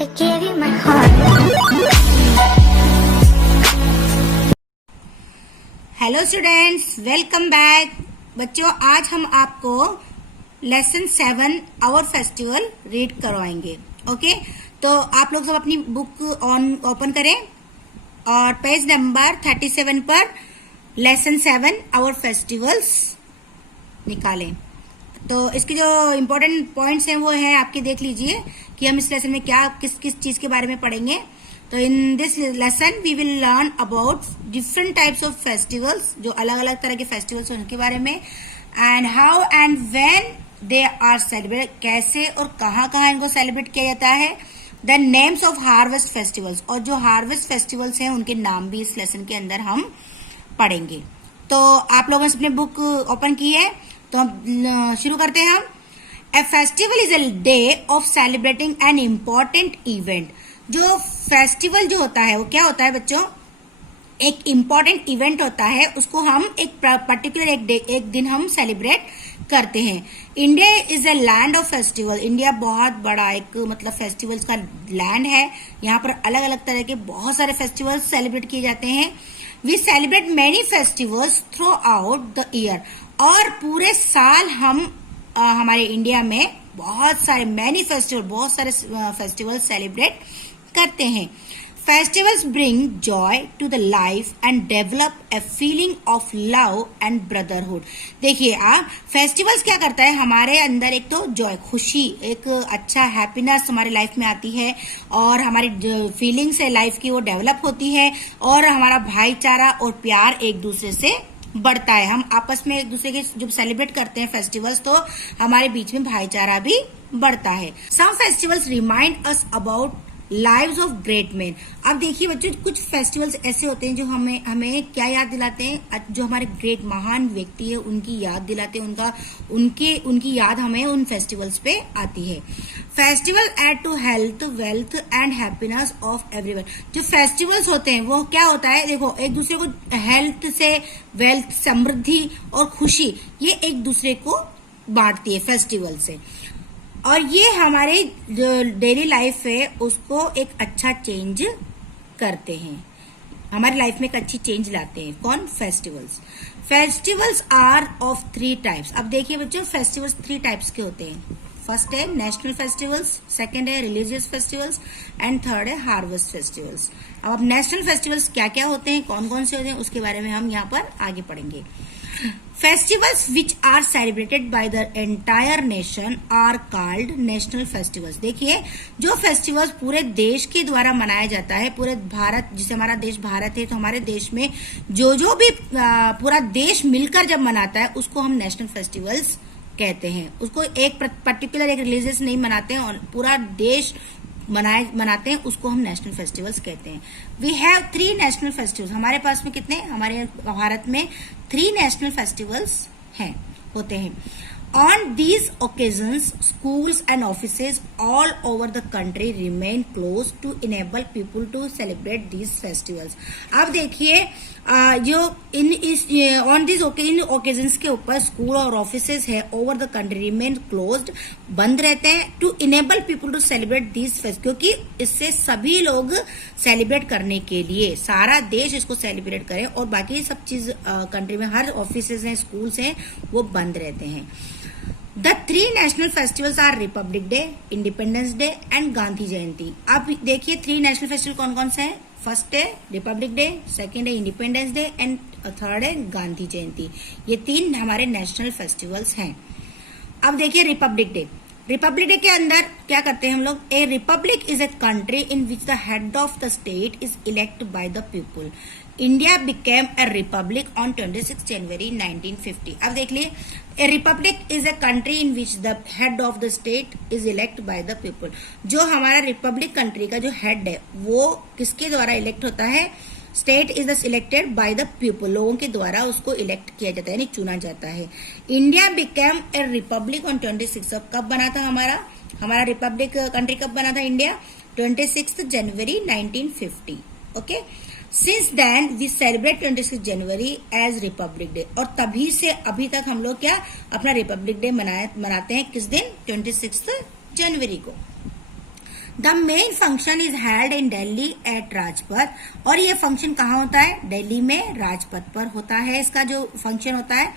I gave you my heart. Hello students, welcome back. बच्चों, आज हम आपको लेसन 7 आवर फेस्टिवल रीड करवाएंगे। ओके, तो आप लोग सब अपनी बुक ओपन करें और पेज नंबर 37 पर लेसन 7 आवर फेस्टिवल्स निकालें। तो इसके जो इम्पोर्टेंट पॉइंट्स हैं वो है, आपके देख लीजिए कि हम इस लेसन में क्या किस किस चीज के बारे में पढ़ेंगे। तो in this lesson we will learn about different types of festivals, जो अलग अलग तरह के फेस्टिवल्स हैं उनके बारे में, and how and when they are celebrate, कैसे और कहाँ कहाँ इनको सेलिब्रेट किया जाता है। The names of harvest festivals, और जो हार्वेस्ट फेस्टिवल्स हैं उनके नाम भी इस लेसन के अंदर हम पढ़ेंगे। तो आप लोगों ने अपनी बुक ओपन की है, तो हम शुरू करते हैं। हम ए festival is a day of celebrating an important event. जो फेस्टिवल जो होता है वो क्या होता है बच्चों, एक इम्पॉर्टेंट इवेंट होता है, उसको हम एक पर्टिकुलर एक दिन हम सेलिब्रेट करते हैं। India is a land of festival. India बहुत बड़ा एक मतलब फेस्टिवल्स का लैंड है। यहाँ पर अलग अलग तरह के बहुत सारे फेस्टिवल्स सेलिब्रेट किए जाते हैं। We celebrate many festivals throughout the year, और पूरे साल हम हमारे इंडिया में बहुत सारे बहुत सारे फेस्टिवल सेलिब्रेट करते हैं। Festivals bring joy to the life and develop a feeling of love and brotherhood. देखिए आप, फेस्टिवल्स क्या करता है, हमारे अंदर एक तो जॉय, खुशी, एक अच्छा हैप्पीनेस हमारे लाइफ में आती है, और हमारी फीलिंग्स है लाइफ की वो डेवलप होती है, और हमारा भाईचारा और प्यार एक दूसरे से बढ़ता है। हम आपस में एक दूसरे के जब सेलिब्रेट करते हैं फेस्टिवल्स, तो हमारे बीच में भाईचारा भी बढ़ता है। Some festivals remind us about lives of great man. अब देखिए बच्चों, कुछ फेस्टिवल्स ऐसे होते हैं जो हमें क्या याद दिलाते हैं, जो हमारे ग्रेट महान व्यक्ति है उनकी याद दिलाते हैं, उनकी याद हमें उन फेस्टिवल्स पे आती है। Festival add to health, wealth and happiness of everyone. जो फेस्टिवल्स होते हैं वो क्या होता है, देखो एक दूसरे को हेल्थ से, वेल्थ, समृद्धि और खुशी, ये एक दूसरे को बांटती है फेस्टिवल से, और ये हमारे जो डेली लाइफ है उसको एक अच्छा चेंज करते हैं, हमारी लाइफ में एक अच्छी चेंज लाते हैं। कौन? Festivals. Festivals are of 3 types. अब देखिए बच्चों, फेस्टिवल्स 3 टाइप्स के होते हैं। फर्स्ट है नेशनल फेस्टिवल्स, सेकंड है रिलीजियस फेस्टिवल्स, एंड थर्ड है हार्वेस्ट फेस्टिवल्स। अब नेशनल फेस्टिवल्स क्या क्या होते हैं, कौन कौन से होते हैं, उसके बारे में हम यहाँ पर आगे पढ़ेंगे। Festivals which are celebrated by the entire nation are called national festivals. देखिए, जो फेस्टिवल्स पूरे देश के द्वारा मनाया जाता है, पूरे भारत, जिसे हमारा देश भारत है, तो हमारे देश में जो भी पूरा देश मिलकर जब मनाता है उसको हम नेशनल फेस्टिवल्स कहते हैं। उसको एक पर्टिकुलर एक रिलीजियस नहीं मनाते हैं, और पूरा देश मनाते हैं, उसको हम नेशनल फेस्टिवल्स कहते हैं। We have 3 national festivals. हमारे पास में कितने, हमारे भारत में 3 नेशनल फेस्टिवल्स होते हैं। On these occasions schools and offices all over the country remain close to enable people to celebrate these festivals. अब देखिए, जो ऑन दिस इन ओकेजन्स के ऊपर स्कूल और ऑफिसेज है over the country remain closed, बंद रहते हैं, to enable people to celebrate these fest, क्योंकि इससे सभी लोग सेलिब्रेट करने के लिए, सारा देश इसको सेलिब्रेट करे, और बाकी सब चीज कंट्री में हर ऑफिसेज हैं, स्कूल्स हैं, वो बंद रहते हैं। The 3 national festivals are Republic Day, Independence Day and Gandhi Jayanti. अब देखिए 3 नेशनल फेस्टिवल कौन कौन से हैं। फर्स्ट है रिपब्लिक डे, सेकेंड है इंडिपेंडेंस डे, एंड थर्ड है गांधी जयंती। ये 3 हमारे नेशनल फेस्टिवल्स हैं। अब देखिए रिपब्लिक डे। रिपब्लिक डे के अंदर क्या करते हैं हम लोग, ए Republic is a country in which the head of the state is elect by the people. India became a Republic on 26 जनवरी 1950। अब देख लिए, ए Republic is a country in which the head of the state is elect by the people. जो हमारा Republic country का जो head है वो किसके द्वारा इलेक्ट होता है, state is the selected by the people, लोगों के द्वारा उसको इलेक्ट किया जाता है, यानी चुना जाता है। India became a Republic on 26, कब बना था हमारा रिपब्लिक कंट्री कब बना था इंडिया, 26 जनवरी 1950। Okay, since then we celebrate 26 January as Republic Day, और तभी से अभी तक हम लोग क्या अपना रिपब्लिक डे मनाते हैं, किस दिन, 26 जनवरी को। The main function is held in Delhi at Rajpath, और ये फंक्शन कहाँ होता है? दिल्ली में राजपथ पर होता है इसका जो फंक्शन होता है।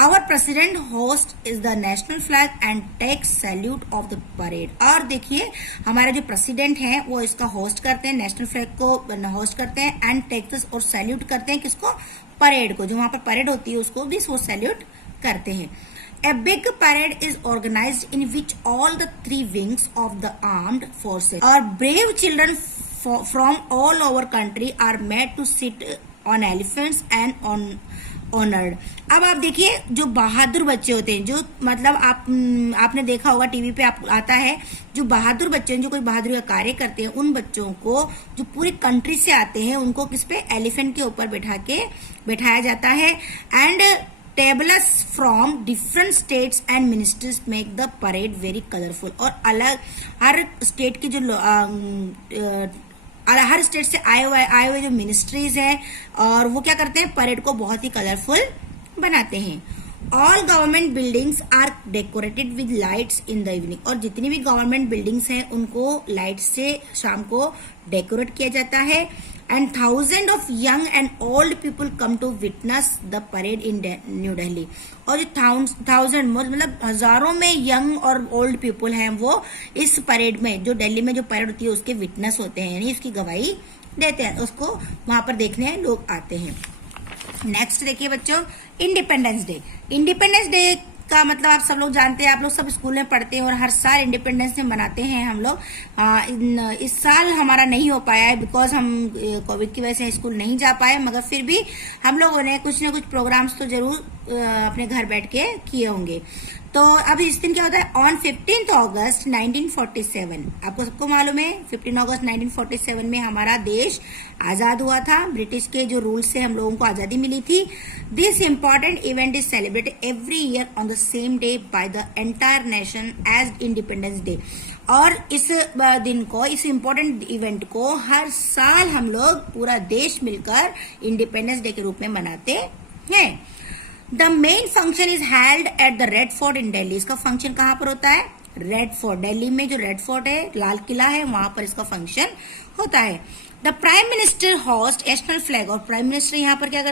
Our president hoists the national flag and takes salute of the parade, और देखिए हमारे जो प्रेसिडेंट हैं वो इसका होस्ट करते हैं, नेशनल फ्लैग को होस्ट करते हैं, एंड टेक्स और सैल्यूट करते हैं किसको? परेड को, जो वहां पर परेड होती है उसको भी वो सैल्यूट करते हैं। A big parade is organized in which all the three wings of the armed forces or brave children from all over country are made to sit on elephants and on honored। अब आप देखिए जो बहादुर बच्चे होते हैं, जो मतलब आपने देखा होगा टीवी पे आप आता है, जो बहादुर बच्चे हैं जो कोई बहादुरी का कार्य करते हैं, उन बच्चों को जो पूरी कंट्री से आते हैं उनको किस पे? एलिफेंट के ऊपर बैठाया जाता है। And tables from different states and ministries make the parade very colourful, और अलग हर स्टेट की जो हर स्टेट से आए हुए जो मिनिस्ट्रीज हैं और वो क्या करते हैं? परेड को बहुत ही कलरफुल बनाते हैं। All government buildings are decorated with lights in the evening, और जितनी भी गवर्नमेंट बिल्डिंग्स हैं उनको लाइट से शाम को डेकोरेट किया जाता है। And thousand of young and old people come to witness the parade in New Delhi, और जो थाउजेंड मतलब हजारों में यंग और ओल्ड पीपल हैं वो इस परेड में, जो दिल्ली में जो परेड होती है उसके विटनेस होते हैं, यानी इसकी गवाही देते हैं, उसको वहां पर देखने लोग आते हैं। नेक्स्ट देखिए बच्चों, इंडिपेंडेंस डे। इंडिपेंडेंस डे का मतलब आप सब लोग जानते हैं, आप लोग सब स्कूल में पढ़ते हैं और हर साल इंडिपेंडेंस डे मनाते हैं हम लोग। इस साल हमारा नहीं हो पाया है बिकॉज हम कोविड की वजह से स्कूल नहीं जा पाए, मगर फिर भी हम लोगों ने कुछ ना कुछ प्रोग्राम्स तो जरूर अपने घर बैठ के किए होंगे। तो अब इस दिन क्या होता है? ऑन 15 अगस्त 1947, आपको सबको मालूम है 15 अगस्त 1947 में हमारा देश आजाद हुआ था, ब्रिटिश के जो रूल से हम लोगों को आजादी मिली थी। This important event is celebrated every year on the same day by the entire nation as Independence Day, और इस दिन को, इस इम्पोर्टेंट इवेंट को हर साल हम लोग पूरा देश मिलकर इंडिपेंडेंस डे के रूप में मनाते हैं। The main function is held at the Red Fort in Delhi, इसका फंक्शन कहाँ पर होता है? रेड फोर्ट, दिल्ली में जो रेड फोर्ट है, लाल किला है, वहां पर इसका फंक्शन होता है। The prime minister host national flag, और प्राइम मिनिस्टर यहाँ पर क्या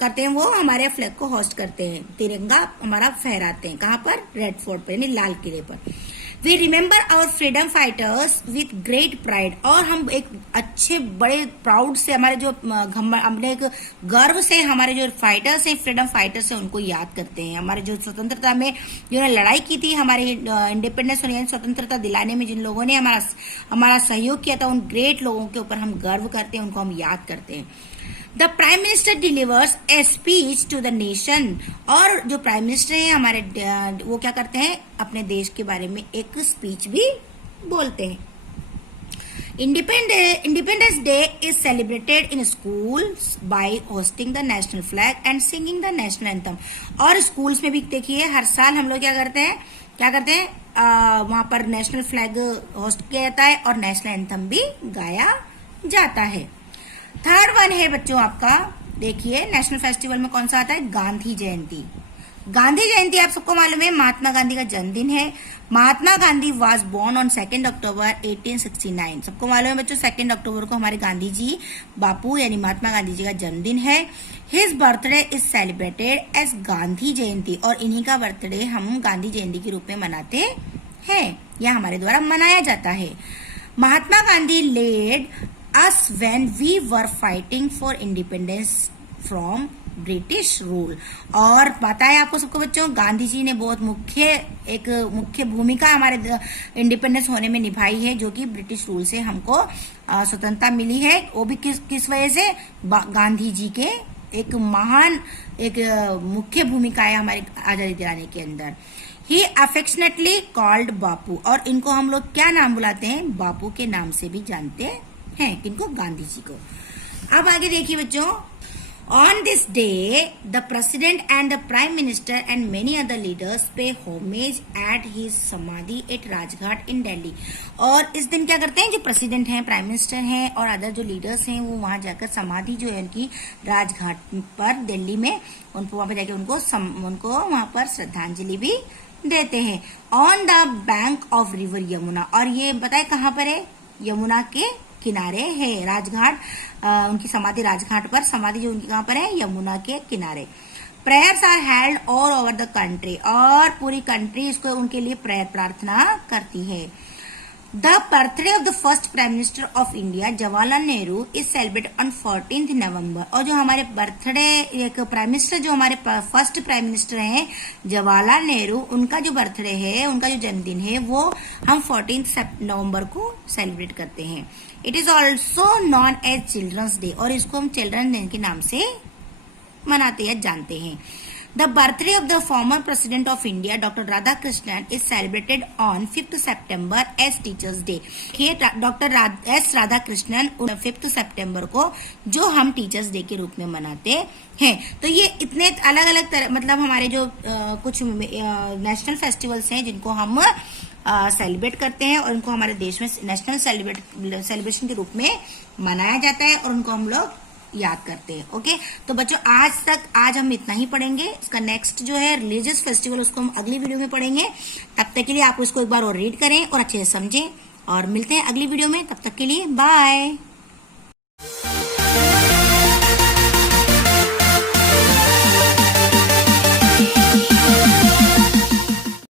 करते हैं वो हमारे फ्लैग को होस्ट करते हैं, तिरंगा हमारा फहराते हैं, कहाँ पर? रेड फोर्ट पर, यानी लाल किले पर। We remember our freedom fighters with great pride, और हम एक अच्छे बड़े प्राउड से, हमारे जो हमने एक गर्व से हमारे जो फाइटर्स हैं, फ्रीडम फाइटर्स हैं, उनको याद करते हैं। हमारे जो स्वतंत्रता में जिन्होंने लड़ाई की थी, हमारे इंडिपेंडेंस होने स्वतंत्रता दिलाने में जिन लोगों ने हमारा सहयोग किया था, उन ग्रेट लोगों के ऊपर हम गर्व करते हैं, उनको हम याद करते हैं। The prime minister delivers a speech to the nation, और जो प्राइम मिनिस्टर हैं हमारे वो क्या करते हैं? अपने देश के बारे में एक स्पीच भी बोलते हैं। Independence Day is celebrated in schools by hoisting the national flag and singing the national anthem, और स्कूल्स में भी देखिए हर साल हम लोग क्या करते हैं वहां पर नेशनल फ्लैग होस्ट किया जाता है और नेशनल एंथम भी गाया जाता है। थर्ड वन है बच्चों आपका, देखिए नेशनल फेस्टिवल में कौन सा आता है? गांधी जयंती। गांधी जयंती आप सबको मालूम है महात्मा गांधी का जन्मदिन है। Mahatma Gandhi was born on 2 अक्टूबर 1869, सबको मालूम है बच्चों 2 अक्टूबर को हमारे गांधी जी बापू यानी महात्मा गांधी जी का जन्मदिन है। His birthday is celebrated as Gandhi Jayanti, और इन्हीं का बर्थडे हम गांधी जयंती के रूप में मनाते हैं, या हमारे द्वारा मनाया जाता है। Mahatma Gandhi led us when we were fighting for independence from British rule, और पता है आपको सबको बच्चों गांधी जी ने बहुत मुख्य भूमिका हमारे इंडिपेंडेंस होने में निभाई है, जो कि ब्रिटिश रूल से हमको स्वतंत्रता मिली है। वो भी किस वजह से? गांधी जी के एक महान मुख्य भूमिका है हमारी आजादी दिलाने के अंदर। ही अफेक्शनेटली कॉल्ड बापू, और इनको हम लोग क्या नाम बुलाते हैं? बापू के नाम से भी जानते हैं, किनको? गांधी जी को। अब आगे देखिए बच्चों, on this day the president and the prime minister and many other leaders पे होमेज एट हिज समाधि एट राजघाट इन दिल्ली, और इस दिन क्या करते हैं? जो प्रेसिडेंट हैं, प्राइम मिनिस्टर हैं और अदर जो लीडर्स हैं वो वहां जाकर समाधि जो है उनकी राजघाट पर दिल्ली में, उनको वहां पर जाके उनको वहां पर श्रद्धांजलि भी देते हैं। On the bank of river Yamuna, और ये बताए कहाँ पर है? यमुना के किनारे है। राजघाट, उनकी समाधि राजघाट पर, समाधि जो उनकी कहाँ पर है? यमुना के किनारे। Prayers are held all over the country, और पूरी कंट्री इसको उनके लिए प्रेयर प्रार्थना करती है। The birthday of the first prime minister of India Jawaharlal Nehru is celebrated on 14 नवंबर, और जो हमारे बर्थडे, एक प्राइम मिनिस्टर जो हमारे फर्स्ट प्राइम मिनिस्टर हैं जवाहरलाल नेहरू, उनका जो बर्थडे है, उनका जो जन्मदिन है, वो हम 14 नवंबर को सेलिब्रेट करते हैं। It is also known as Children's Day, और इसको हम चिल्ड्रन डे के नाम से मनाते या जानते हैं। The birthday of the former president of India doctor Radhakrishnan is celebrated on 5 September as Teachers' Day. Doctor S Radhakrishnan 5 सितंबर को जो हम टीचर्स डे के रूप में मनाते हैं। तो ये इतने अलग अलग तरह, मतलब हमारे जो कुछ नेशनल फेस्टिवल्स हैं जिनको हम सेलिब्रेट करते हैं, और उनको हमारे देश में नेशनल सेलिब्रेशन के रूप में मनाया जाता है, और उनको हम लोग याद करते हैं। ओके, तो बच्चों आज हम इतना ही पढ़ेंगे। इसका नेक्स्ट जो है रिलीजियस फेस्टिवल, उसको हम अगली वीडियो में पढ़ेंगे। तब तक के लिए आप उसको एक बार और रीड करें और अच्छे से समझें, और मिलते हैं अगली वीडियो में। तब तक के लिए बाय।